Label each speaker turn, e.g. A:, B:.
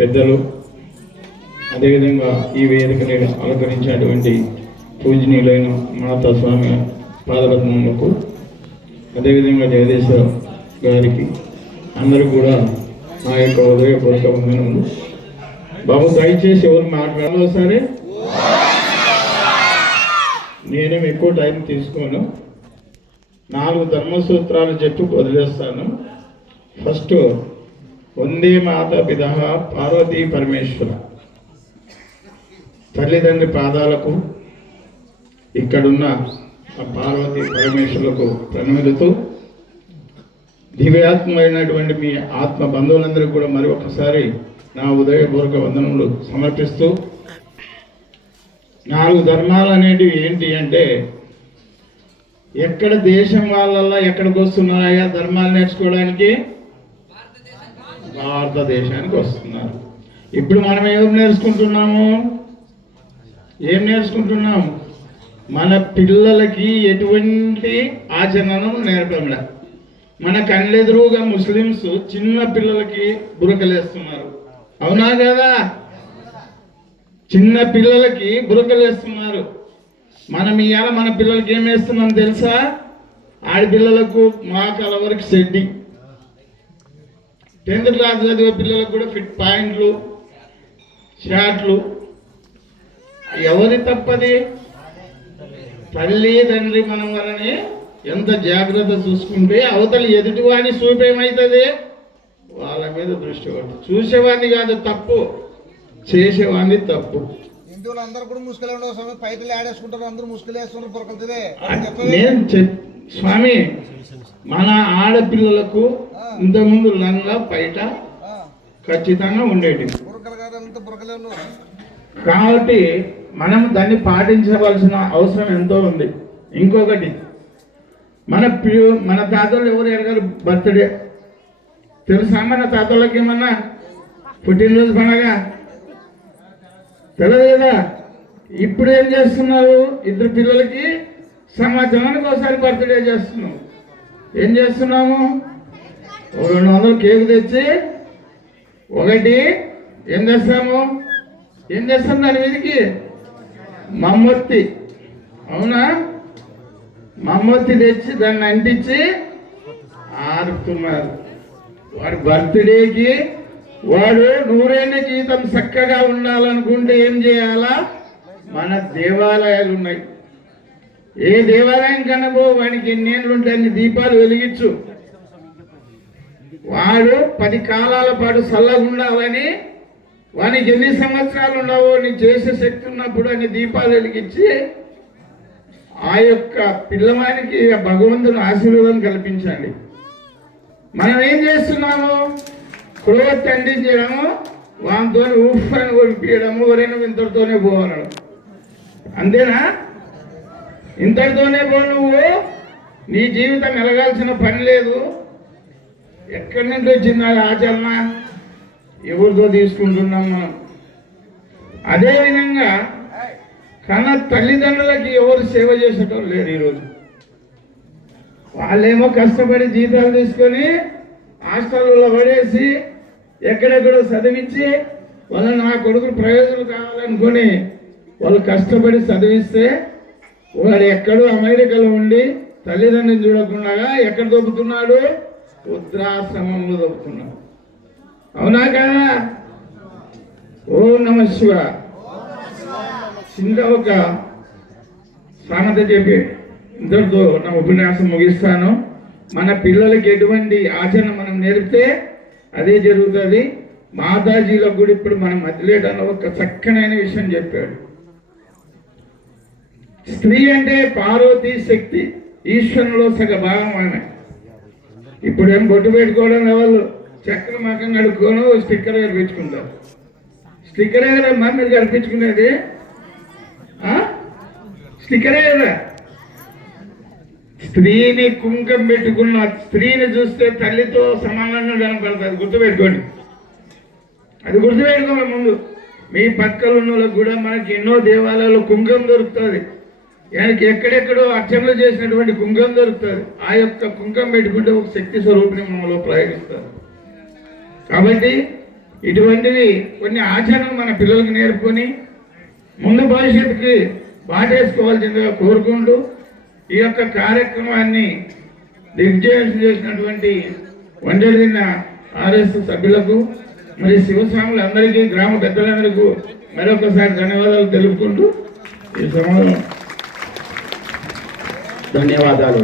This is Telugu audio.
A: పెద్దలు. అదేవిధంగా ఈ వేదికని అలంకరించినటువంటి పూజనీయులైన మాతా స్వామి పాదరత్నములకు అదేవిధంగా జగదీశ్వర గారికి అందరూ కూడా నా యొక్క హృదయపూర్వక వందనములు. బాబు దయచేసి ఎవరు మాట్లాడాలో సరే? నేనేమి ఎక్కువ టైం తీసుకోను. నాలుగు ధర్మసూత్రాలు చెప్పి వదిలేస్తాను. ఫస్ట్ వందే మాత పిత పార్వతీ పరమేశ్వర. తల్లిదండ్రి పాదాలకు ఇక్కడున్న పార్వతీ పరమేశ్వరులకు ప్రణమిలుతూ దివ్యాత్మైనటువంటి మీ ఆత్మ బంధువులందరికీ కూడా మరి ఒకసారి నా ఉదయపూర్వక వందనములు సమర్పిస్తూ నాలుగు ధర్మాలు అనేటివి ఏంటి అంటే ఎక్కడ దేశం వాళ్ళల్లా ఎక్కడికి వస్తున్నాయా ధర్మాలు నేర్చుకోవడానికి? భారతదేశానికి వస్తున్నారు. ఇప్పుడు మనం ఏం నేర్చుకుంటున్నాము? ఏం నేర్చుకుంటున్నాం మన పిల్లలకి ఎటువంటి ఆచరణను నేర్పడం మన కళ్ళెదురుగా ముస్లిమ్స్ చిన్న పిల్లలకి బురకలేస్తున్నారు. అవునా కదా? చిన్న పిల్లలకి బురకలేస్తున్నారు. మనం ఇవాళ మన పిల్లలకి ఏం వేస్తున్నాం తెలుసా? ఆడపిల్లలకు మా కల వరకు సెడ్డి. టెన్త్ క్లాస్ చదివే పిల్లలకు కూడా ఫిట్ పాయింట్లు షార్ట్లు. ఎవరి తప్పది? తల్లి తండ్రి మనం వలనే ఎంత జాగ్రత్త చూసుకుంటే అవతల ఎదుటివాని చూపేమవుతుంది వాళ్ళ మీద దృష్టి పడుతుంది చూసేవాడిని కాదు తప్పు. చేసేవాడిని తప్పు.
B: హిందువులు అందరూ కూడా ముసుగులు ఉండవు స్వామి. పైపులు ఆడేసుకుంటారు అందరూ ముసుగులు వేస్తున్నారు పొరకలుతుంది
A: నేను స్వామి మన ఆడపిల్లలకు ఇంతకుముందు లంగా బయట ఖచ్చితంగా
B: ఉన్నారు
A: కాబట్టి మనం దాన్ని పాటించవలసిన అవసరం ఎంతో ఉంది. ఇంకొకటి మన పి- మన తాతలు ఎవరు ఎరగారు బర్త్డే? తెలుసా మన తాతలకి ఏమన్నా? పుట్టినరోజు పండగ? తెలియదు కదా ఇప్పుడు ఏం చేస్తున్నారు ఇద్దరు పిల్లలకి సమాజానికి ఒకసారి బర్త్డే చేస్తున్నాం ఏం చేస్తున్నాము రెండు వందలు కేక్ తెచ్చి ఒకటి ఏం చేస్తాము? ఏం చేస్తాం దాని మీదకి? మమ్మొత్తి అవునా? మమ్మొత్తి తెచ్చి దాన్ని అంటించి ఆడుతున్నారు వాడి బర్త్డేకి వాడు నూరేళ్ళ జీవితం చక్కగా ఉండాలనుకుంటే ఏం చేయాలా? మన దేవాలయాలు ఉన్నాయి. ఏ దేవాలయం కనబో వాడికి ఎన్నేళ్ళు ఉంటే అన్ని దీపాలు వెలిగించు. వాడు పది కాలాల పాటు చల్లగా ఉండాలని వానికి ఎన్ని సంవత్సరాలు ఉండవో నీ చేసే శక్తి ఉన్నప్పుడు అన్ని దీపాలు వెలిగించి ఆ యొక్క పిల్లవానికి భగవంతుని ఆశీర్వాదం కల్పించండి. మనం ఏం చేస్తున్నాము? క్రోత్ అందించడము వాంతో ఉఫ్ అని కొనిపించడము ఎవరైనా ఇంతటితోనే పోవడం అంతేనా? ఇంతటితోనే పో నువ్వు? నీ జీవితం ఎలగాల్సిన పని లేదు. ఎక్కడి నుండి వచ్చింది ఆచరణ? ఎవరితో తీసుకుంటున్నాం మనం? అదేవిధంగా కన్న తల్లిదండ్రులకి ఎవరు సేవ చేసేటోళ్ళు లేరు ఈరోజు. వాళ్ళేమో కష్టపడి జీతాలు తీసుకొని హాస్టల్లో పడేసి ఎక్కడెక్కడో చదివించి వాళ్ళ నా కొడుకులు ప్రయోజనం కావాలనుకుని వాళ్ళు కష్టపడి చదివిస్తే వాడు ఎక్కడో అమెరికాలో ఉండి తల్లిదండ్రులు చూడకుండా ఎక్కడ దొబ్బుతున్నాడు? రుద్రాశ్రమంలో దొబ్బుతున్నాడు. అవునా కదా? ఓ నమ శివ ఇంకా ఒక సామెత చెప్పి ఇంతటితో నా ఉపన్యాసం ముగిస్తాను. మన పిల్లలకి ఎటువంటి ఆచరణ మనం నేర్పితే అదే జరుగుతుంది. మాతాజీలో కూడా ఇప్పుడు మనం మధ్యలేటన్న ఒక చక్కనైన విషయం చెప్పాడు. స్త్రీ అంటే పార్వతీ శక్తి ఈశ్వరులో సగ భాగం ఆమె. ఇప్పుడు ఏం బొట్టు పెట్టుకోవడం వాళ్ళు చక్కెర మకం కడుక్కోను స్టిక్కర్ కనిపించుకుంటారు స్టిక్కరే కదమ్మా మీరు కనిపించుకునేది? స్టిక్కరే కదా? స్త్రీని కుంకం పెట్టుకున్న స్త్రీని చూస్తే తల్లితో సమానంగా కనపడుతుంది గుర్తుపెట్టుకోండి. అది గుర్తుపెట్టుకోండి ముందు. మీ పక్కన ఉన్న వాళ్ళకి కూడా మనకి ఎన్నో దేవాలయాల్లో కుంకం దొరుకుతుంది. ఆయనకి ఎక్కడెక్కడో అర్చనలు చేసినటువంటి కుంకం దొరుకుతుంది. ఆ యొక్క కుంకం పెట్టుకుంటే ఒక శక్తి స్వరూపిణి మనలో ప్రయోగిస్తారు కాబట్టి ఇటువంటివి కొన్ని ఆచరణలు మన పిల్లలకు నేర్పుకొని ముందు భవిష్యత్తుకి బాటేసుకోవాల్సిందిగా కోరుకుంటూ ఈ యొక్క కార్యక్రమాన్ని దిగ్జయం చేసినటువంటి వండరిన ఆర్ఎస్ సభ్యులకు మరి శివస్వాములందరికీ గ్రామ పెద్దలందరికీ మరొకసారి ధన్యవాదాలు తెలుపుకుంటూ ఈ సమయం
C: ధన్యవాదాలు.